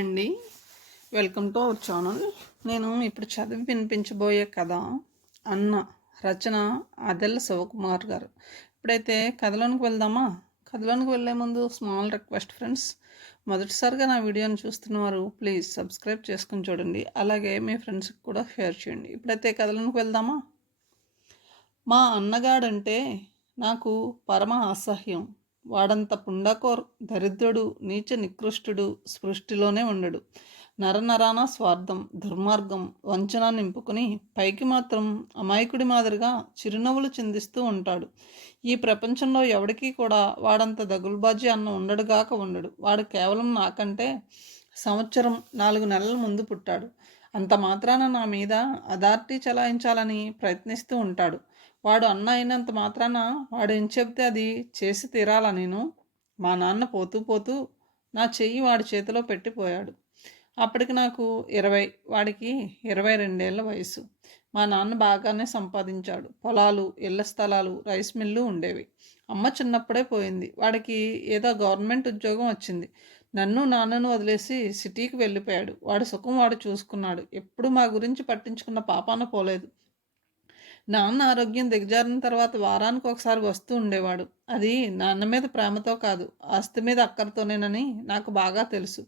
అండి. Welcome to our channel నేను ఇప్పుడు చదివి వినిపించబోయే కథ అన్న రచన అదెల్ల శివకుమార్ గారు. ఇప్పుడైతే కథలోనికి వెళ్దామా? కథలోనికి వెళ్ళే ముందు స్మాల్ రిక్వెస్ట్ ఫ్రెండ్స్ మొదటిసారిగా నా వీడియోని చూస్తున్నవారు ప్లీజ్ సబ్స్క్రైబ్ చేసుకుని చూడండి. అలాగే మీ ఫ్రెండ్స్కి కూడా షేర్ చేయండి. ఇప్పుడైతే కథలోనికి వెళ్దామా? మా అన్నగాడంటే నాకు పరమ అసహ్యం. వాడంత పుండకోర్ దరిద్రుడు నీచ నికృష్టుడు సృష్టిలోనే ఉండడు. నరనరాన స్వార్థం దుర్మార్గం వంచన నింపుకుని పైకి మాత్రం అమాయకుడి మాదిరిగా చిరునవ్వులు చిందిస్తూ ఉంటాడు. ఈ ప్రపంచంలో ఎవడికి కూడా వాడంత దగులుబాజీ అన్న ఉండడుగాక ఉండడు. వాడు కేవలం నాకంటే సంవత్సరం నాలుగు నెలల ముందు పుట్టాడు. అంత మాత్రాన నా మీద అథారిటీ చలాయించాలని ప్రయత్నిస్తూ ఉంటాడు. వాడు అన్న అయినంత మాత్రాన వాడు ఏం చెబితే అది చేసి తీరాలా నేను? మా నాన్న పోతూ పోతూ నా చెయ్యి వాడి చేతిలో పెట్టిపోయాడు. అప్పటికి నాకు ఇరవై వాడికి ఇరవై రెండేళ్ళ వయసు. మా నాన్న బాగానే సంపాదించాడు. పొలాలు ఇళ్ళ స్థలాలు రైస్ మిల్లు ఉండేవి. అమ్మ చిన్నప్పుడే పోయింది. వాడికి ఏదో గవర్నమెంట్ ఉద్యోగం వచ్చింది. నన్ను నాన్నను వదిలేసి సిటీకి వెళ్ళిపోయాడు. వాడి సుఖం వాడు చూసుకున్నాడు. ఎప్పుడు మా గురించి పట్టించుకున్న పాపాన పోలేదు. నాన్న ఆరోగ్యం దిగజారిన తర్వాత వారానికి ఒకసారి వస్తూ ఉండేవాడు. అది నాన్న మీద ప్రేమతో కాదు ఆస్తి మీద అక్కరతోనేనని నాకు బాగా తెలుసు.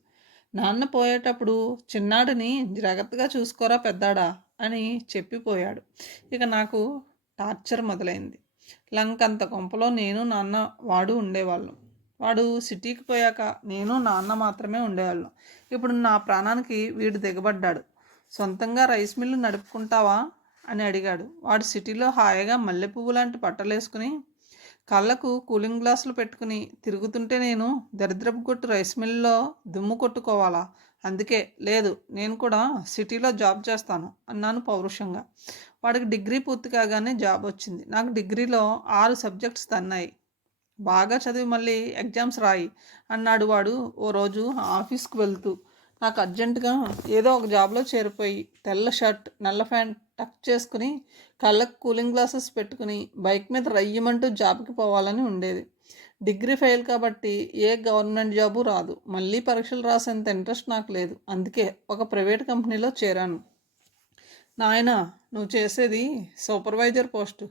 నాన్న పోయేటప్పుడు చిన్నాడిని జాగ్రత్తగా చూసుకోరా పెద్దాడా అని చెప్పిపోయాడు. ఇక నాకు టార్చర్ మొదలైంది. లంకంత కొంపలో నేను నాన్న వాడు ఉండేవాళ్ళం. వాడు సిటీకి పోయాక నేను నాన్న మాత్రమే ఉండేవాళ్ళం. ఇప్పుడు నా ప్రాణానికి వీడు దిగబడ్డాడు. సొంతంగా రైస్ మిల్లు నడుపుకుంటావా? అని అడిగాడు. వాడు సిటీలో హాయిగా మల్లె పువ్వు లాంటి బట్టలేసుకుని కళ్ళకు కూలింగ్ గ్లాసులు పెట్టుకుని తిరుగుతుంటే నేను దరిద్రపు కొట్టు రైస్ మిల్లో దుమ్ము కొట్టుకోవాలా? అందుకే లేదు నేను కూడా సిటీలో జాబ్ చేస్తాను అన్నాను పౌరుషంగా. వాడికి డిగ్రీ పూర్తి కాగానే జాబ్ వచ్చింది. నాకు డిగ్రీలో ఆరు సబ్జెక్ట్స్ తన్నాయి. బాగా చదివి మళ్ళీ ఎగ్జామ్స్ రాయి అన్నాడు వాడు ఓ రోజు ఆఫీస్కి వెళ్తూ. నాకు అర్జెంటుగా ఏదో ఒక జాబ్లో చేరిపోయి తెల్ల షర్ట్ నల్ల ప్యాంట్ టక్ చేసుకుని కళ్ళకు కూలింగ్ గ్లాసెస్ పెట్టుకుని బైక్ మీద రయ్యమంటూ జాబ్కి పోవాలని ఉండేది. డిగ్రీ ఫెయిల్ కాబట్టి ఏ గవర్నమెంట్ జాబు రాదు. మళ్ళీ పరీక్షలు రాసేంత ఇంట్రెస్ట్ నాకు లేదు. అందుకే ఒక ప్రైవేట్ కంపెనీలో చేరాను. నాయన నువ్వు చేసేది సూపర్వైజర్ పోస్టు.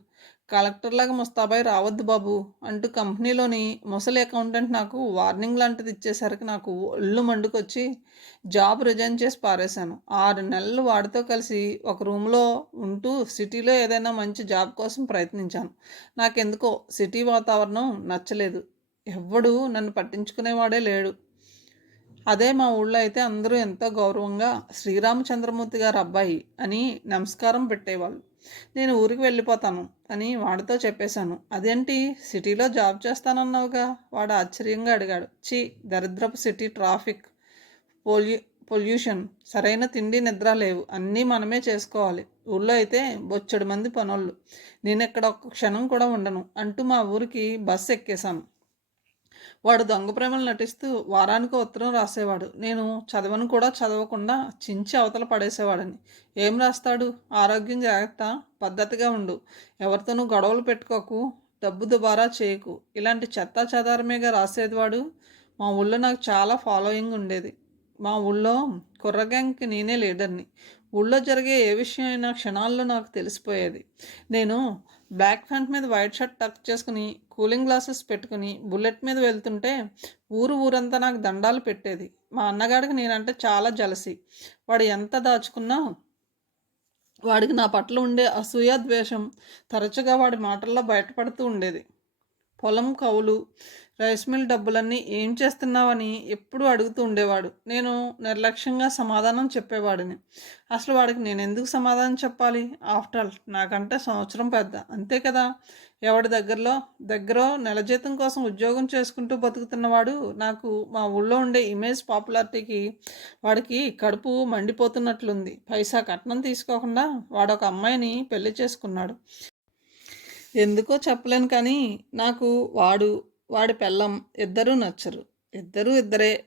కలెక్టర్లాగా ముస్తాబాయి రావద్దు బాబు అంటూ కంపెనీలోని ముసలి అకౌంటెంట్ నాకు వార్నింగ్ లాంటిది ఇచ్చేసరికి నాకు ఒళ్ళు మండుకొచ్చి జాబ్ రిజైన్ చేసి పారేశాను. ఆరు నెలలు వాడితో కలిసి ఒక రూమ్లో ఉంటూ సిటీలో ఏదైనా మంచి జాబ్ కోసం ప్రయత్నించాను. నాకెందుకో సిటీ వాతావరణం నచ్చలేదు. ఎవ్వడు నన్ను పట్టించుకునేవాడే లేడు. అదే మా ఊళ్ళో అయితే అందరూ ఎంతో గౌరవంగా శ్రీరామచంద్రమూర్తి గారు అబ్బాయి అని నమస్కారం పెట్టేవాళ్ళు. నేను ఊరికి వెళ్ళిపోతాను అని వాడితో చెప్పేశాను. అదేంటి? సిటీలో జాబ్ చేస్తానన్నావుగా? వాడు ఆశ్చర్యంగా అడిగాడు. చి దరిద్రపు సిటీ ట్రాఫిక్ పొల్యూ పొల్యూషన్ సరైన తిండి నిద్ర లేవు. అన్నీ మనమే చేసుకోవాలి. ఊళ్ళో అయితే బొచ్చడు మంది పనులు నేను ఇక్కడ ఒక్క క్షణం కూడా ఉండను అంటూ మా ఊరికి బస్సు ఎక్కేశాను. వాడు దొంగ ప్రేమలు నటిస్తూ వారానికి ఉత్తరం రాసేవాడు. నేను చదవను కూడా చదవకుండా చించి అవతల పడేసేవాడని. ఏం రాస్తాడు? ఆరోగ్యం జాగ్రత్త పద్ధతిగా ఉండు. ఎవరితోనూ గొడవలు పెట్టుకోకు డబ్బు దుబారా చేయకు. ఇలాంటి చెత్తా చెదారమేగా రాసేది వాడు? మా ఊళ్ళో నాకు చాలా ఫాలోయింగ్ ఉండేది. మా ఊళ్ళో కుర్రగ్యాంగ్కి నేనే లీడర్ని. ఊళ్ళో జరిగే ఏ విషయం అయినా క్షణాల్లో నాకు తెలిసిపోయేది. నేను బ్లాక్ ప్యాంట్ మీద వైట్ షర్ట్ టక్ చేసుకుని కూలింగ్ గ్లాసెస్ పెట్టుకుని బుల్లెట్ మీద వెళ్తుంటే ఊరు ఊరంతా నాకు దండాలు పెట్టేది. మా అన్నగాడికి నేనంటే చాలా జలసి. వాడు ఎంత దాచుకున్నా వాడికి నా పట్ల ఉండే అసూయ ద్వేషం తరచుగా వాడి మాటల్లో బయటపడుతూ ఉండేది. పొలం కవులు రైస్ మిల్ డబ్బులన్నీ ఏం చేస్తున్నావని ఎప్పుడు అడుగుతూ ఉండేవాడు. నేను నిర్లక్ష్యంగా సమాధానం చెప్పేవాడిని. అసలు వాడికి నేను ఎందుకు సమాధానం చెప్పాలి? ఆఫ్టర్ ఆల్ నాకంటే సంవత్సరం పెద్ద. అంతే కదా? ఎవడి దగ్గరలో దగ్గర నెల జీతం కోసం ఉద్యోగం చేసుకుంటూ బతుకుతున్నవాడు నాకు మా ఊళ్ళో ఉండే ఇమేజ్ పాపులారిటీకి వాడికి కడుపు మండిపోతున్నట్లుంది. పైసా కట్నం తీసుకోకుండా వాడు ఒక అమ్మాయిని పెళ్ళి చేసుకున్నాడు. ఎందుకో చెప్పలేను కానీ నాకు వాడు వాడి పెళ్ళం ఇద్దరూ నచ్చరు. ఇద్దరూ ఇద్దరే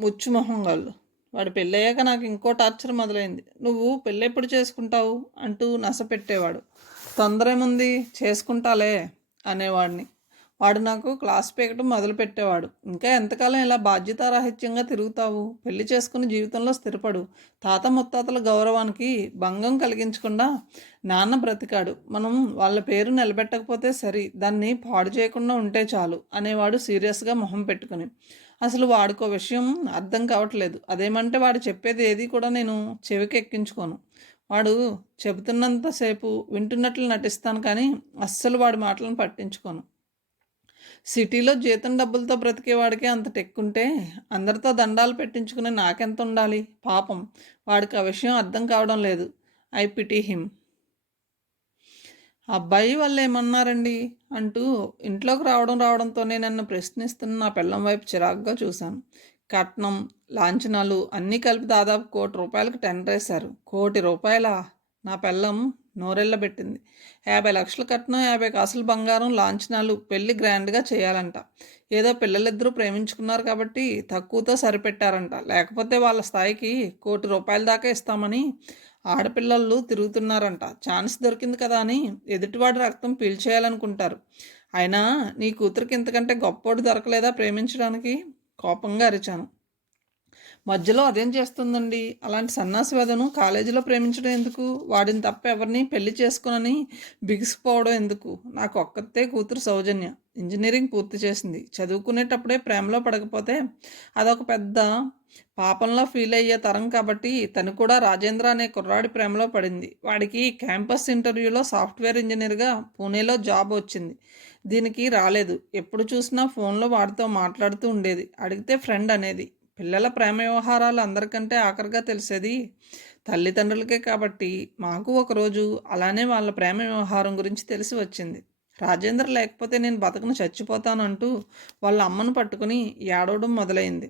ముచ్చుమొహం వాళ్ళు వాడి పెళ్ళయ్యాక నాకు ఇంకో టార్చర్ మొదలైంది. నువ్వు పెళ్ళి ఎప్పుడు చేసుకుంటావు? అంటూ నసపెట్టేవాడు. తొందరేముంది? చేసుకుంటాలే అనేవాడిని. వాడు నాకు క్లాస్ పీకటం మొదలుపెట్టేవాడు. ఇంకా ఎంతకాలం ఇలా బాధ్యతారాహిత్యంగా తిరుగుతావు? పెళ్ళి చేసుకుని జీవితంలో స్థిరపడు. తాత ముత్తాతల గౌరవానికి భంగం కలిగించకుండా నాన్న బ్రతికాడు. మనం వాళ్ళ పేరు నిలబెట్టకపోతే సరి దాన్ని పాడు చేయకుండా ఉంటే చాలు అనేవాడు సీరియస్గా మొహం పెట్టుకుని. అసలు వాడికో విషయం అర్థం కావట్లేదు. అదేమంటే వాడు చెప్పేది ఏది కూడా నేను చెవికి ఎక్కించుకోను వాడు చెబుతున్నంతసేపు వింటున్నట్లు నటిస్తాను కానీ అస్సలు వాడి మాటలను పట్టించుకోను. సిటీలో జీతం డబ్బులతో బ్రతికేవాడికి అంత టెక్కుంటే అందరితో దండాలు పెట్టించుకుని నాకెంత ఉండాలి? పాపం. వాడికి ఆ విషయం అర్థం కావడం లేదు. I pity him. అబ్బాయి వాళ్ళు ఏమన్నారండి? అంటూ ఇంట్లోకి రావడం రావడంతోనే నన్ను ప్రశ్నిస్తున్న నా పిల్లం వైపు చిరాకుగా చూశాను. కట్నం లాంఛనాలు అన్నీ కలిపి దాదాపు కోటి రూపాయలకు టెండర్ వేశారు. కోటి రూపాయల? నా పిల్లం నోరెళ్ళబెట్టింది యాభై లక్షల కట్నం యాభై కాసులు బంగారం లాంఛనాలు పెళ్ళి గ్రాండ్గా చేయాలంట. ఏదో పిల్లలిద్దరూ ప్రేమించుకున్నారు కాబట్టి తక్కువతో సరిపెట్టారంట. లేకపోతే వాళ్ళ స్థాయికి కోటి రూపాయల దాకా ఇస్తామని ఆడపిల్లలు తిరుగుతున్నారంట. ఛాన్స్ దొరికింది కదా అని ఎదుటివాడి రక్తం పీల్చేయాలనుకుంటారు. అయినా నీ కూతురికి ఇంతకంటే గొప్పోడు దొరకలేదా ప్రేమించడానికి? కోపంగా అరిచాను. మధ్యలో అదేం చేస్తుందండి? అలాంటి సన్నాసి వదను. కాలేజీలో ప్రేమించడం ఎందుకు? వాడిని తప్ప ఎవరిని పెళ్ళి చేసుకునని బిగిసిపోవడం ఎందుకు? నాకు ఒక్కతే కూతురు సౌజన్య. ఇంజనీరింగ్ పూర్తి చేసింది. చదువుకునేటప్పుడే ప్రేమలో పడకపోతే అదొక పెద్ద పాపంలో ఫీల్ అయ్యే తరం కాబట్టి తను కూడా రాజేంద్ర అనే కుర్రాడి ప్రేమలో పడింది. వాడికి క్యాంపస్ ఇంటర్వ్యూలో సాఫ్ట్వేర్ ఇంజనీర్గా పూణేలో జాబ్ వచ్చింది. దీనికి రాలేదు. ఎప్పుడు చూసినా ఫోన్లో వాడితో మాట్లాడుతూ ఉండేది. అడిగితే ఫ్రెండ్ అనేది. పిల్లల ప్రేమ వ్యవహారాలు అందరికంటే ఆఖరిగా తెలిసేది తల్లిదండ్రులకే కాబట్టి మాకు ఒకరోజు అలానే వాళ్ళ ప్రేమ వ్యవహారం గురించి తెలిసి వచ్చింది. రాజేంద్ర లేకపోతే నేను బతకను చచ్చిపోతానంటూ వాళ్ళ అమ్మను పట్టుకుని ఏడవడం మొదలైంది.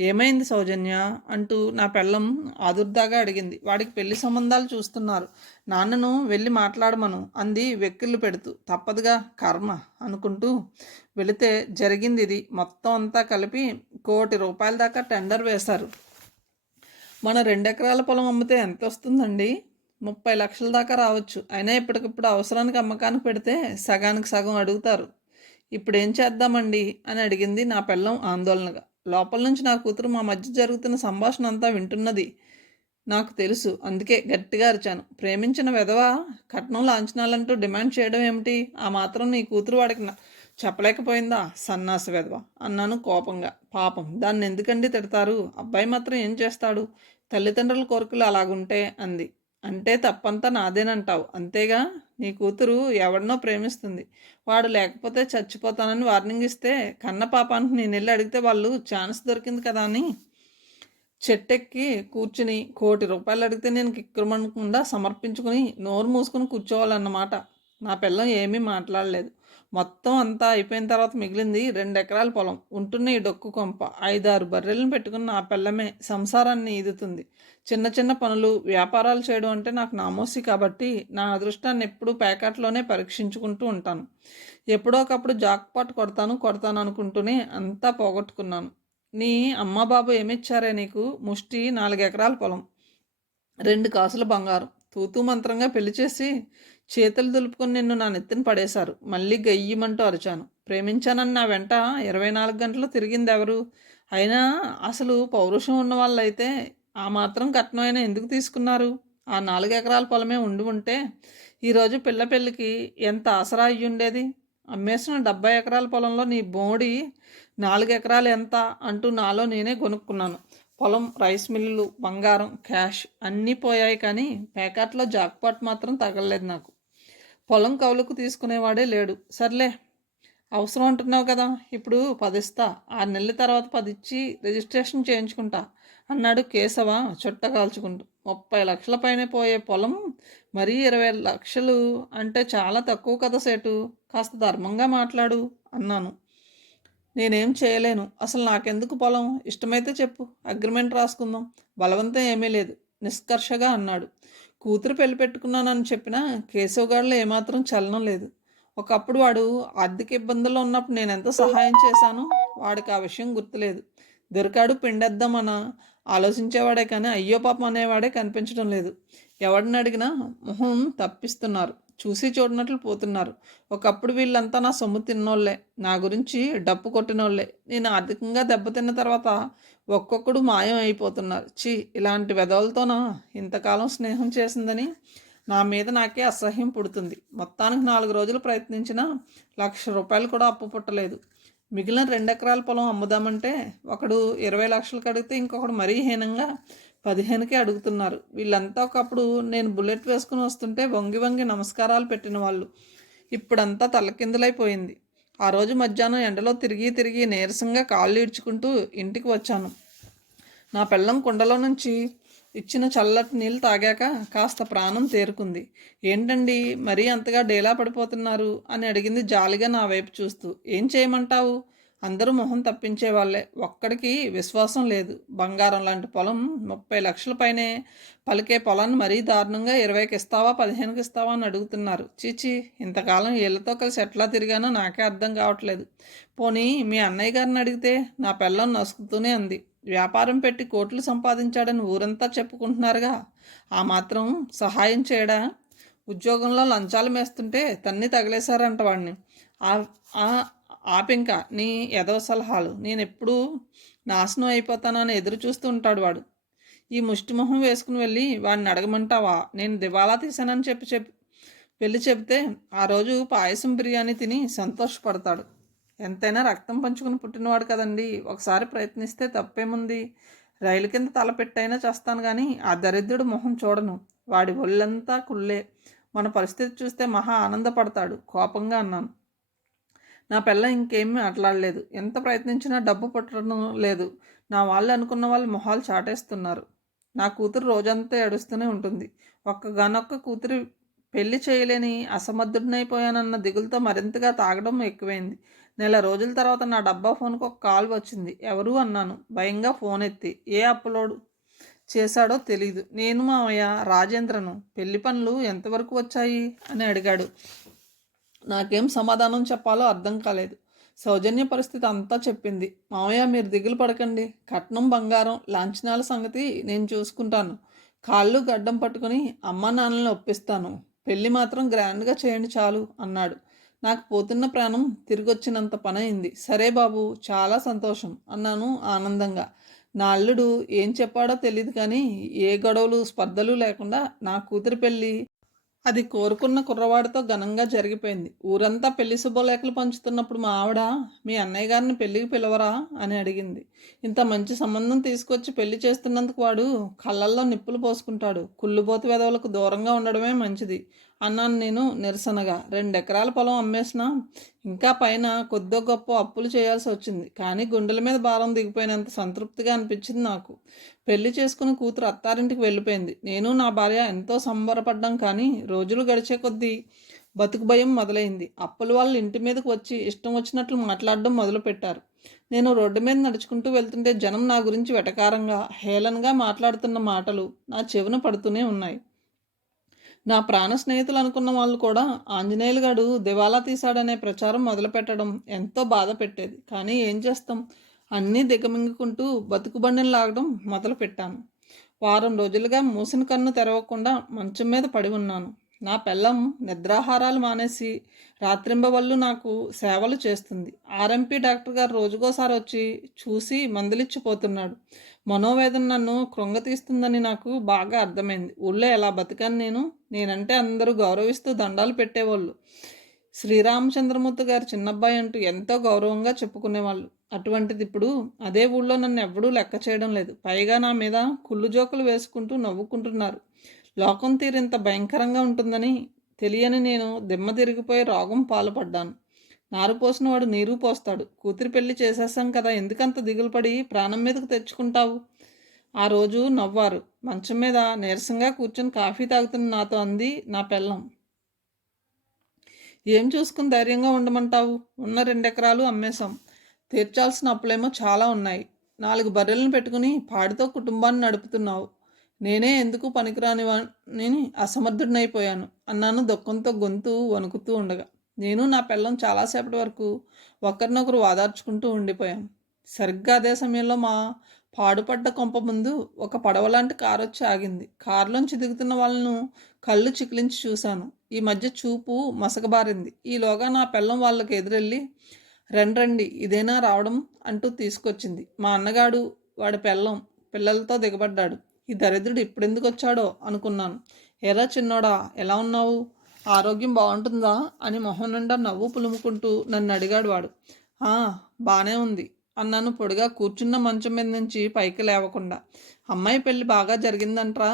ఏమైంది సౌజన్య? అంటూ నా పెళ్ళం ఆదుర్దాగా అడిగింది. వాడికి పెళ్ళి సంబంధాలు చూస్తున్నారు. నాన్నను వెళ్ళి మాట్లాడమను అంది వెక్కిళ్ళు పెడుతూ. తప్పదుగా కర్మ అనుకుంటూ వెళితే జరిగింది ఇది మొత్తం అంతా కలిపి కోటి రూపాయల దాకా టెండర్ వేశారు. మన రెండెకరాల పొలం అమ్మితే ఎంత వస్తుందండి ముప్పై లక్షల దాకా రావచ్చు. అయినా ఇప్పటికిప్పుడు అవసరానికి అమ్మకానికి పెడితే సగానికి సగం అడుగుతారు. ఇప్పుడు ఏం చేద్దామండి? అని అడిగింది నా పిల్లం ఆందోళనగా. లోపల నుంచి నా కూతురు మా మధ్య జరుగుతున్న సంభాషణ అంతా వింటున్నది. నాకు తెలుసు. అందుకే గట్టిగా అరిచాను. ప్రేమించిన వెధవ కట్నం లాంఛనాలంటూ డిమాండ్ చేయడం ఏమిటి? ఆ మాత్రం నీ కూతురు వాడికి చెప్పలేకపోయిందా? సన్నాస వెధవ. అన్నాను కోపంగా. పాపం. దాన్ని ఎందుకండి తిడతారు? అబ్బాయి మాత్రం ఏం చేస్తాడు? తల్లిదండ్రుల కోరికలు అలాగుంటే అంది. అంటే తప్పంతా నాదేనంటావు. అంతేగా? నీ కూతురు ఎవడనో ప్రేమిస్తుంది. వాడు లేకపోతే చచ్చిపోతానని వార్నింగ్ ఇస్తే కన్న పాపానికి నేను వెళ్ళి అడిగితే వాళ్ళు ఛాన్స్ దొరికింది కదా అని చెట్టెక్కి కూర్చుని కోటి రూపాయలు అడిగితే నేను కిక్కురమనకుండా సమర్పించుకుని నోరు మూసుకుని కూర్చోవాలన్నమాట. నా పిల్లం ఏమీ మాట్లాడలేదు. మొత్తం అంతా అయిపోయిన తర్వాత మిగిలింది రెండు ఎకరాల పొలం. ఉంటున్న ఈ డొక్కు కొంప ఐదారు బర్రెలను పెట్టుకున్న ఆ పిల్లమే. సంసారాన్ని ఈదుతుంది. చిన్న చిన్న పనులు వ్యాపారాలు చేయడం అంటే నాకు నామోసి కాబట్టి నా అదృష్టాన్ని ఎప్పుడూ ప్యాకెట్లోనే పరీక్షించుకుంటూ ఉంటాను. ఎప్పుడో ఒకప్పుడు జాక్పాట్ కొడతాను కొడతాను అనుకుంటూనే అంతా పోగొట్టుకున్నాను. నీ అమ్మ బాబు ఏమిచ్చారే నీకు? ముష్టి నాలుగెకరాల పొలం. రెండు కాసుల బంగారం. తూతూ మంత్రంగా పెళ్ళి చేసి చేతులు దులుపుకొని నిన్ను నా నెత్తిన పడేశారు. మళ్ళీ గయ్యమంటూ అరిచాను. ప్రేమించానని నా వెంట ఇరవై నాలుగు గంటలు తిరిగింది ఎవరు అయినా అసలు పౌరుషం ఉన్న వాళ్ళైతే ఆ మాత్రం కట్నమైనా ఎందుకు తీసుకున్నారు? ఆ నాలుగు ఎకరాల పొలమే ఉండి ఉంటే ఈరోజు పిల్ల పెళ్ళికి ఎంత ఆసరా అయ్యి ఉండేది? అమ్మేసిన డెబ్బై ఎకరాల పొలంలో నీ బోడి నాలుగు ఎకరాలు ఎంత అంటూ నాలో నేనే కొనుక్కున్నాను పొలం రైస్ మిల్లులు బంగారం క్యాష్ అన్నీ పోయాయి కానీ ప్యాకెట్లో జాక్పాట్ మాత్రం తగలలేదు నాకు. పొలం కౌలుకు తీసుకునేవాడే లేడు. సర్లే అవసరం అంటున్నావు కదా ఇప్పుడు పదిస్తా. ఆరు నెలల తర్వాత పదిచ్చి రిజిస్ట్రేషన్ చేయించుకుంటా. అన్నాడు కేశవ చుట్ట కాల్చుకుంటూ. ముప్పై లక్షల పైన పోయే పొలం మరీ ఇరవై లక్షలు అంటే చాలా తక్కువ కదా సేటు. కాస్త ధర్మంగా మాట్లాడు అన్నాను. నేనేం చేయలేను. అసలు నాకెందుకు పొలం? ఇష్టమైతే చెప్పు. అగ్రిమెంట్ రాసుకుందాం. బలవంతం ఏమీ లేదు. నిష్కర్షగా అన్నాడు. కూతురు పెళ్ళి పెట్టుకున్నానని చెప్పిన కేశవగాడులో ఏమాత్రం చలనం లేదు. ఒకప్పుడు వాడు ఆర్థిక ఇబ్బందుల్లో ఉన్నప్పుడు నేను ఎంత సహాయం చేశాను? వాడికి ఆ విషయం గుర్తులేదు. దొరికాడు పిండేద్దామన. ఆలోచించేవాడే కానీ అయ్యో పాపం అనేవాడే కనిపించడం లేదు. ఎవడిని అడిగినా మొహం తప్పిస్తున్నారు. చూసి చూడనట్లు పోతున్నారు. ఒకప్పుడు వీళ్ళంతా నా సొమ్ము తిన్నోళ్ళే నా గురించి డప్పు కొట్టినోళ్ళే. నేను ఆర్థికంగా దెబ్బతిన్న తర్వాత ఒక్కొక్కడు మాయం అయిపోతున్నారు. చి ఇలాంటి వెధవులతోనా ఇంతకాలం స్నేహం చేసిందని నా మీద నాకే అసహ్యం పుడుతుంది. మొత్తానికి నాలుగు రోజులు ప్రయత్నించినా లక్ష రూపాయలు కూడా అప్పు పుట్టలేదు. మిగిలిన రెండు ఎకరాల పొలం అమ్ముదామంటే ఒకడు ఇరవై లక్షలకు అడిగితే ఇంకొకడు మరీ హీనంగా పదిహేనుకే అడుగుతున్నారు. వీళ్ళంతా ఒకప్పుడు నేను బుల్లెట్ వేసుకుని వస్తుంటే వంగి వంగి నమస్కారాలు పెట్టిన వాళ్ళు. ఇప్పుడంతా తలకిందులైపోయింది. ఆ రోజు మధ్యాహ్నం ఎండలో తిరిగి తిరిగి నీరసంగా కాళ్ళు ఈడ్చుకుంటూ ఇంటికి వచ్చాను. నా పిల్లం కుండలో నుంచి ఇచ్చిన చల్లటి నీళ్ళు తాగాక కాస్త ప్రాణం తేరుకుంది. ఏంటండి మరీ అంతగా డేలా పడిపోతున్నారు? అని అడిగింది జాలిగా నా వైపు చూస్తూ. ఏం చేయమంటావు? అందరూ మొహం తప్పించే వాళ్ళే. ఒక్కడికి విశ్వాసం లేదు. బంగారం లాంటి పొలం ముప్పై లక్షల పైనే పలికే పొలాన్ని మరీ దారుణంగా ఇరవైకి ఇస్తావా పదిహేనుకి ఇస్తావా అని అడుగుతున్నారు. చీచి ఇంతకాలం వీళ్ళతో కలిసి ఎట్లా తిరిగానో నాకే అర్థం కావట్లేదు. పోనీ మీ అన్నయ్య గారిని అడిగితే నా పిల్లం నసుకుతూనే అంది. వ్యాపారం పెట్టి కోట్లు సంపాదించాడని ఊరంతా చెప్పుకుంటున్నారుగా. ఆ మాత్రం సహాయం చేయడా? ఉద్యోగంలో లంచాలు మేస్తుంటే తన్ని తగిలేశారంట వాడిని ఆపింక నీ ఎదవ సలహాలు. నేను ఎప్పుడూ నాశనం అయిపోతానని ఎదురు చూస్తూ ఉంటాడు వాడు. ఈ ముష్టిమొహం వేసుకుని వెళ్ళి వాడిని అడగమంటావా? నేను దివాలా తీశానని చెప్పి చెప్పి వెళ్ళి చెప్తే ఆ రోజు పాయసం బిర్యానీ తిని సంతోషపడతాడు. ఎంతైనా రక్తం పంచుకుని పుట్టినవాడు కదండి. ఒకసారి ప్రయత్నిస్తే తప్పేముంది? రైలు కింద తల పెట్టైనా చేస్తాను కానీ ఆ దరిద్రుడు మొహం చూడను. వాడి ఒళ్ళంతా కుళ్ళే. మన పరిస్థితి చూస్తే మహా ఆనందపడతాడు. కోపంగా అన్నాను. నా పిల్ల ఇంకేమీ మాట్లాడలేదు. ఎంత ప్రయత్నించినా డబ్బు పట్టడం లేదు. నా వాళ్ళు అనుకున్న వాళ్ళు మొహాలు చాటేస్తున్నారు. నా కూతురు రోజంతా ఏడుస్తూనే ఉంటుంది. ఒక్కగానొక్క కూతురు పెళ్ళి చేయలేని అసమర్థుడినైపోయానన్న దిగులతో మరింతగా తాగడం ఎక్కువైంది. నెల రోజుల తర్వాత నా డబ్బా ఫోన్కు ఒక కాల్ వచ్చింది. ఎవరు? అన్నాను. భయంగా ఫోన్ ఎత్తి. ఏ అప్లోడ్ చేశాడో తెలీదు. నేను మామయ్య రాజేంద్రను. పెళ్ళి పనులు ఎంతవరకు వచ్చాయి? అని అడిగాడు. నాకేం సమాధానం చెప్పాలో అర్థం కాలేదు. సౌజన్య పరిస్థితి అంతా చెప్పింది. మామయ్య మీరు దిగులు పడకండి. కట్నం బంగారం లాంఛనాల సంగతి నేను చూసుకుంటాను. కాళ్ళు గడ్డం పట్టుకుని అమ్మ నాన్నలను ఒప్పిస్తాను. పెళ్ళి మాత్రం గ్రాండ్గా చేయండి చాలు అన్నాడు. నాకు పోతున్న ప్రాణం తిరిగొచ్చినంత పనైంది సరే బాబు చాలా సంతోషం అన్నాను ఆనందంగా. నా అల్లుడు ఏం చెప్పాడో తెలియదు కానీ ఏ గొడవలు స్పర్ధలు లేకుండా నా కూతురి పెళ్ళి అది కోరుకున్న కుర్రవాడితో ఘనంగా జరిగిపోయింది. ఊరంతా పెళ్ళి శుభలేఖలు పంచుతున్నప్పుడు మా ఆవిడ మీ అన్నయ్య గారిని పెళ్ళికి పిలవరా? అని అడిగింది. ఇంత మంచి సంబంధం తీసుకొచ్చి పెళ్ళి చేస్తున్నందుకు వాడు కళ్ళల్లో నిప్పులు పోసుకుంటాడు. కుళ్ళుబోతు వెదవులకు దూరంగా ఉండడమే మంచిది. అన్నాను నేను నిరసనగా. రెండు ఎకరాల పొలం అమ్మేసిన ఇంకా పైన కొద్దో గొప్ప అప్పులు చేయాల్సి వచ్చింది. కానీ గుండెల మీద భారం దిగిపోయినంత సంతృప్తిగా అనిపించింది నాకు. పెళ్ళి చేసుకుని కూతురు అత్తారింటికి వెళ్ళిపోయింది. నేను నా భార్య ఎంతో సంబరపడ్డాం కానీ రోజులు గడిచే కొద్దీ బతుకు భయం మొదలైంది. అప్పుల వాళ్ళు ఇంటి మీదకి వచ్చి ఇష్టం వచ్చినట్లు మాట్లాడడం మొదలుపెట్టారు. నేను రోడ్డు మీద నడుచుకుంటూ వెళ్తుంటే జనం నా గురించి వెటకారంగా హేళనగా మాట్లాడుతున్న మాటలు నా చెవిన పడుతూనే ఉన్నాయి. నా ప్రాణ స్నేహితులు అనుకున్న వాళ్ళు కూడా ఆంజనేయులుగాడు దివాలా తీశాడనే ప్రచారం మొదలుపెట్టడం ఎంతో బాధ పెట్టేది. కానీ ఏం చేస్తాం? అన్నీ దిగమింగుకుంటూ బతుకుబండిని లాగడం మొదలు పెట్టాను వారం రోజులుగా మూసిన కన్ను తెరవకుండా మంచం మీద పడి ఉన్నాను. నా పెళ్ళం నిద్రాహారాలు మానేసి రాత్రింబవళ్ళు నాకు సేవలు చేస్తుంది. ఆర్ఎంపీ డాక్టర్ గారు రోజుకోసారి వచ్చి చూసి మందులిచ్చిపోతున్నాడు. మనోవేదన నన్ను కృంగతీస్తుందని నాకు బాగా అర్థమైంది. ఊళ్ళో ఎలా బతికాను నేను? నేనంటే అందరూ గౌరవిస్తూ దండాలు పెట్టేవాళ్ళు. శ్రీరామచంద్రమూర్తి గారు చిన్నబ్బాయి అంటూ ఎంతో గౌరవంగా చెప్పుకునేవాళ్ళు. అటువంటిది ఇప్పుడు అదే ఊళ్ళో నన్ను ఎవ్వడూ లెక్క చేయడం లేదు. పైగా నా మీద కుళ్ళు జోకులు వేసుకుంటూ నవ్వుకుంటున్నారు. లోకం తీరింత భయంకరంగా ఉంటుందని తెలియని నేను దిమ్మ తిరిగిపోయి రోగం పాల్పడ్డాను. నారు పోసిన వాడు నీరు పోస్తాడు. కూతురి పెళ్ళి చేసేసాం కదా ఎందుకంత దిగులు పడి ప్రాణం మీదకు తెచ్చుకుంటావు? ఆ రోజు నవ్వారు. మంచం మీద నీరసంగా కూర్చొని కాఫీ తాగుతున్న నాతో అంది నా పెళ్ళం. ఏం చూసుకుని ధైర్యంగా ఉండమంటావు? ఉన్న రెండెకరాలు అమ్మేశాం. తీర్చాల్సిన అప్పులేమో చాలా ఉన్నాయి. నాలుగు బర్రెలను పెట్టుకుని పాడితో కుటుంబాన్ని నడుపుతున్నావు. నేనే ఎందుకు పనికిరాని వాణ్ణి అసమర్థుడినైపోయాను అన్నాను దుఃఖంతో గొంతు వణుకుతూ ఉండగా. నేను నా పిల్లం చాలాసేపటి వరకు ఒకరినొకరు వాదార్చుకుంటూ ఉండిపోయాం. సరిగ్గా అదే సమయంలో మా పాడుపడ్డ కొంప ముందు ఒక పడవలాంటి కారు వచ్చి ఆగింది. కారులోంచి దిగుతున్న వాళ్ళను కళ్ళు చికిలించి చూశాను. ఈ మధ్య చూపు మసకబారింది. ఈలోగా నా పిల్లం వాళ్ళకి ఎదురెళ్ళి రండి ఇదేనా రావడం? అంటూ తీసుకొచ్చింది. మా అన్నగాడు వాడి పిల్లం పిల్లలతో దిగబడ్డాడు. ఈ దరిద్రుడు ఇప్పుడెందుకు వచ్చాడో అనుకున్నాను. ఎరా చిన్నోడా ఎలా ఉన్నావు? ఆరోగ్యం బాగుంటుందా? అని మొహం నిండా నవ్వు పులుముకుంటూ నన్ను అడిగాడు వాడు. బాగానే ఉంది అన్నాను పొడిగా కూర్చున్న మంచం మీద నుంచి పైకి లేవకుండా. అమ్మాయి పెళ్ళి బాగా జరిగిందంట్రా?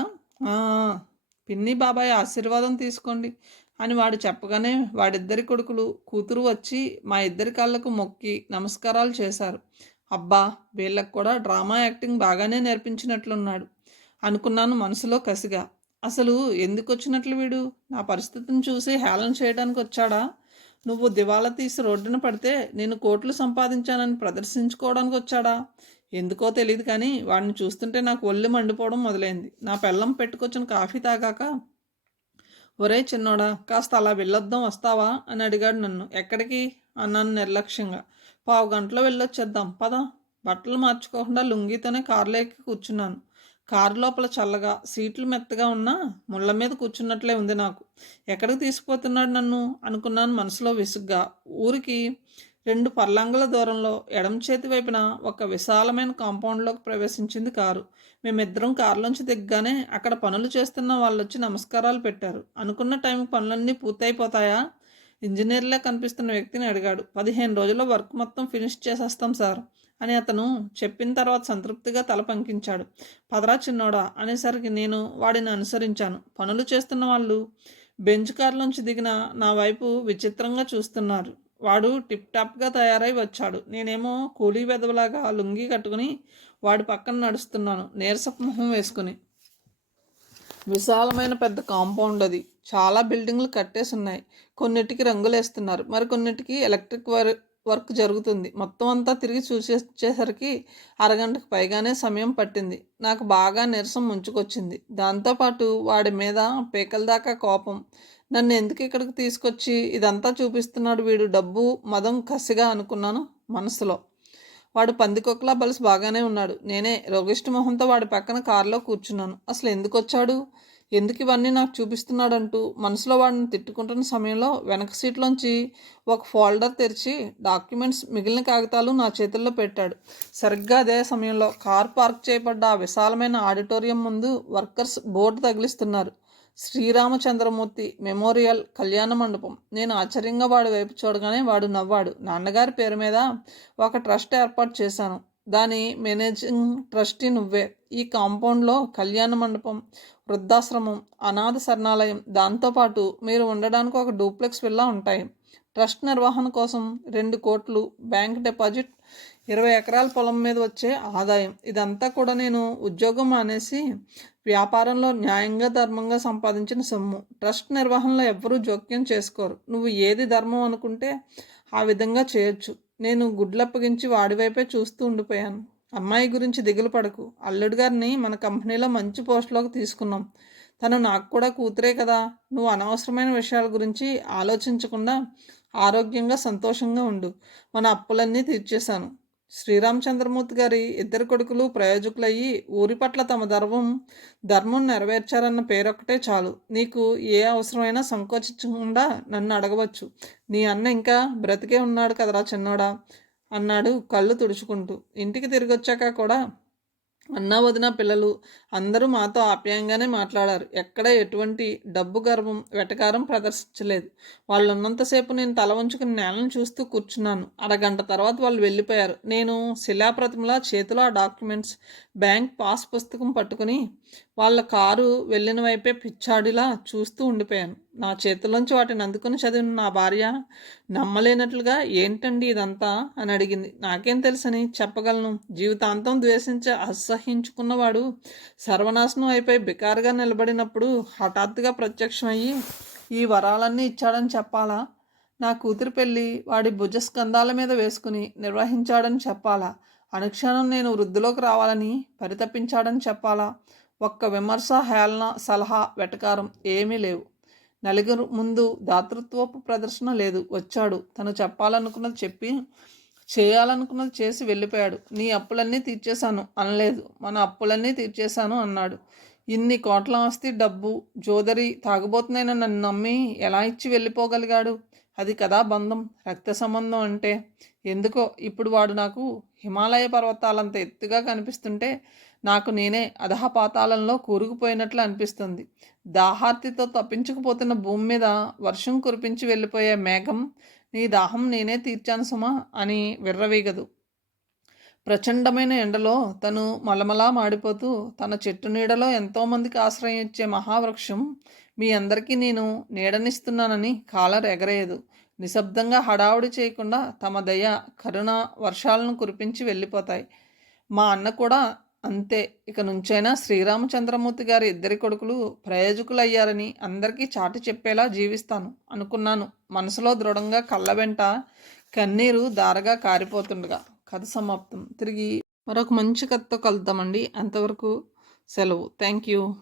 పిన్ని బాబాయ్ ఆశీర్వాదం తీసుకోండి అని వాడు చెప్పగానే వాడిద్దరి కొడుకులు కూతురు వచ్చి మా ఇద్దరి కాళ్ళకు మొక్కి నమస్కారాలు చేశారు. అబ్బా వీళ్ళకు కూడా డ్రామా యాక్టింగ్ బాగానే నేర్పించినట్లున్నాడు. అనుకున్నాను మనసులో కసిగా. అసలు ఎందుకు వచ్చినట్లు వీడు? నా పరిస్థితిని చూసి హేళన చేయడానికి వచ్చాడా? నువ్వు దివాలా తీసి రోడ్డున పడితే నేను కోట్లు సంపాదించానని ప్రదర్శించుకోవడానికి వచ్చాడా? ఎందుకో తెలియదు కానీ వాడిని చూస్తుంటే నాకు ఒళ్ళు మండిపోవడం మొదలైంది. నా పెళ్ళం పెట్టుకొచ్చిన కాఫీ తాగాక ఒరే చిన్నోడా కాస్త అలా వెళ్ళొద్దాం వస్తావా? అని అడిగాడు నన్ను. ఎక్కడికి? అన్నాను నిర్లక్ష్యంగా. పావు గంటలో వెళ్ళొచ్చేద్దాం పద. బట్టలు మార్చుకోకుండా లుంగితోనే కారులో ఎక్కి కూర్చున్నాను. కారు లోపల చల్లగా సీట్లు మెత్తగా ఉన్నా ముళ్ళ మీద కూర్చున్నట్లే ఉంది నాకు. ఎక్కడికి తీసుకుపోతున్నాడు నన్ను? అనుకున్నాను మనసులో విసుగ్గా. ఊరికి రెండు పర్లాంగుల దూరంలో ఎడమ చేతి వైపున ఒక విశాలమైన కాంపౌండ్లోకి ప్రవేశించింది కారు. మేమిద్దరం కారులోంచి దిగ్గానే అక్కడ పనులు చేస్తున్న వాళ్ళు వచ్చి నమస్కారాలు పెట్టారు. అనుకున్న టైం పనులన్నీ పూర్తయిపోతాయా? ఇంజనీర్లే కనిపిస్తున్న వ్యక్తిని అడిగాడు. పదిహేను రోజుల్లో వర్క్ మొత్తం ఫినిష్ చేసేస్తాం సార్. అని అతను చెప్పిన తర్వాత సంతృప్తిగా తల పంకించాడు. పదరా చిన్నోడా అనేసరికి నేను వాడిని అనుసరించాను. పనులు చేస్తున్న వాళ్ళు బెంచ్ కార్లోంచి దిగిన నా వైపు విచిత్రంగా చూస్తున్నారు. వాడు టిప్ టాప్గా తయారై వచ్చాడు. నేనేమో కూలీ వెదవలాగా లుంగి కట్టుకుని వాడి పక్కన నడుస్తున్నాను. నీరసపు మొహం వేసుకుని. విశాలమైన పెద్ద కాంపౌండ్ అది. చాలా బిల్డింగ్లు కట్టేసి ఉన్నాయి కొన్నిటికి రంగులేస్తున్నారు. మరి కొన్నిటికి ఎలక్ట్రిక్ వర్ వర్క్ జరుగుతుంది. మొత్తం అంతా తిరిగి చూసి వచ్చేసరికి అరగంటకు పైగానే సమయం పట్టింది. నాకు బాగా నీరసం ముంచుకొచ్చింది. దాంతోపాటు వాడి మీద పీకల దాకా కోపం. నన్ను ఎందుకు ఇక్కడికి తీసుకొచ్చి ఇదంతా చూపిస్తున్నాడు వీడు? డబ్బు మదం కసిగా అనుకున్నాను మనసులో. వాడు పందికొక్కలా బలిసి బాగానే ఉన్నాడు. నేనే రోగిష్టి మొహంతో వాడి పక్కన కారులో కూర్చున్నాను. అసలు ఎందుకు వచ్చాడు ఎందుకు ఇవన్నీ నాకు చూపిస్తున్నాడంటూ మనసులో వాడిని తిట్టుకుంటున్న సమయంలో వెనక సీట్లోంచి ఒక ఫోల్డర్ తెరిచి డాక్యుమెంట్స్ మిగిలిన కాగితాలు నా చేతుల్లో పెట్టాడు. సరిగ్గా అదే సమయంలో కార్ పార్క్ చేయబడ్డ ఆ విశాలమైన ఆడిటోరియం ముందు వర్కర్స్ బోర్డు తగిలిస్తున్నారు. శ్రీరామచంద్రమూర్తి మెమోరియల్ కళ్యాణ మండపం. నేను ఆశ్చర్యంగా వాడి వైపు చూడగానే వాడు నవ్వాడు. నాన్నగారి పేరు మీద ఒక ట్రస్ట్ ఏర్పాటు చేశాను. దాని మేనేజింగ్ ట్రస్టీ నువ్వే. ఈ కాంపౌండ్లో కళ్యాణ మండపం వృద్ధాశ్రమం అనాథ శరణాలయం దాంతోపాటు మీరు ఉండడానికి ఒక డూప్లెక్స్ విల్లా ఉంటాయి. ట్రస్ట్ నిర్వహణ కోసం రెండు కోట్లు బ్యాంక్ డిపాజిట్ ఇరవై ఎకరాల పొలం మీద వచ్చే ఆదాయం. ఇదంతా కూడా నేను ఉద్యోగం అనేసి వ్యాపారంలో న్యాయంగా ధర్మంగా సంపాదించిన సొమ్ము. ట్రస్ట్ నిర్వహణలో ఎవ్వరూ జోక్యం చేసుకోరు. నువ్వు ఏది ధర్మం అనుకుంటే ఆ విధంగా చేయొచ్చు. నేను గుడ్లప్పగించి వాడివైపే చూస్తూ ఉండిపోయాను. అమ్మాయి గురించి దిగులు పడకు. అల్లుడు గారిని మన కంపెనీలో మంచి పోస్టులోకి తీసుకున్నాం. తను నాకు కూడా కూతురే కదా. నువ్వు అనవసరమైన విషయాల గురించి ఆలోచించకుండా ఆరోగ్యంగా సంతోషంగా ఉండు. మన అప్పులన్నీ తీర్చేశాను. శ్రీరామచంద్రమూర్తి గారి ఇద్దరు కొడుకులు ప్రయోజకులయ్యి ఊరి పట్ల తమ ధర్మం ధర్మం నెరవేర్చారన్న పేరొక్కటే చాలు. నీకు ఏ అవసరమైనా సంకోచించకుండా నన్ను అడగవచ్చు. నీ అన్న ఇంకా బ్రతికే ఉన్నాడు కదరా చిన్నోడా? అన్నాడు కళ్ళు తుడుచుకుంటూ. ఇంటికి తిరిగొచ్చాక కూడా అన్న వదిన పిల్లలు అందరూ మాతో ఆప్యాయంగానే మాట్లాడారు. ఎక్కడ ఎటువంటి డబ్బు గర్వం వెటకారం ప్రదర్శించలేదు. వాళ్ళు ఉన్నంతసేపు నేను తల వంచుకుని నేలను చూస్తూ కూర్చున్నాను. అరగంట తర్వాత వాళ్ళు వెళ్ళిపోయారు. నేను శిలాప్రతిమలా చేతిలో ఆ డాక్యుమెంట్స్ బ్యాంక్ పాస్ పుస్తకం పట్టుకుని వాళ్ళ కారు వెళ్ళిన వైపే పిచ్చాడిలా చూస్తూ ఉండిపోయాను. నా చేతిలోంచి వాటిని అందుకుని చదివిన నా భార్య నమ్మలేనట్లుగా ఏంటండి ఇదంతా? అని అడిగింది. నాకేం తెలుసని చెప్పగలను. జీవితాంతం ద్వేషించి అసహించుకున్నవాడు సర్వనాశనం అయిపోయి బికారుగా నిలబడినప్పుడు హఠాత్తుగా ప్రత్యక్షమయ్యి ఈ వరాలన్నీ ఇచ్చాడని చెప్పాలా? నా కూతురు పెళ్ళి వాడి భుజస్కంధాల మీద వేసుకుని నిర్వహించాడని చెప్పాలా? అనుక్షణం నేను వృద్ధిలోకి రావాలని పరితపించాడని చెప్పాలా? ఒక్క విమర్శ హేళన సలహా వెటకారం ఏమీ లేవు. నలుగురు ముందు దాతృత్వపు ప్రదర్శన లేదు. వచ్చాడు. తను చెప్పాలనుకున్నది చెప్పి చేయాలనుకున్నది చేసి వెళ్ళిపోయాడు. నీ అప్పులన్నీ తీర్చేశాను అనలేదు. మన అప్పులన్నీ తీర్చేశాను అన్నాడు. ఇన్ని కోట్ల ఆస్తి డబ్బు జోదరి తాగబోతున్నాయని నన్ను నమ్మి ఎలా ఇచ్చి వెళ్ళిపోగలిగాడు? అది కదా బంధం. రక్త సంబంధం అంటే? ఎందుకో ఇప్పుడు వాడు నాకు హిమాలయ పర్వతాలంత ఎత్తుగా కనిపిస్తుంటే నాకు నేనే అధహపాతాలంలో కూరుకుపోయినట్లు అనిపిస్తుంది. దాహార్తితో తప్పించుకుపోతున్న భూమి మీద వర్షం కురిపించి వెళ్ళిపోయే మేఘం నీ దాహం నేనే తీర్చాను సుమా అని విర్రవీగదు. ప్రచండమైన ఎండలో తను మలమలా మాడిపోతూ తన చెట్టు నీడలో ఎంతోమందికి ఆశ్రయం ఇచ్చే మహావృక్షం మీ అందరికీ నేను నీడనిస్తున్నానని కాలర్ ఎగరేయదు. నిశ్శబ్దంగా హడావుడి చేయకుండా తమ దయ కరుణ వర్షాలను కురిపించి వెళ్ళిపోతాయి. మా అన్న కూడా అంతే. ఇక నుంచైనా శ్రీరామచంద్రమూర్తి గారి ఇద్దరి కొడుకులు ప్రయోజకులయ్యారని అందరికీ చాటి చెప్పేలా జీవిస్తాను అనుకున్నాను. మనసులో దృఢంగా కళ్ళ వెంట కన్నీరు దారగా కారిపోతుండగా కథ సమాప్తం. తిరిగి మరొక మంచి కథతో కలుద్దామండి. అంతవరకు సెలవు. Thank you.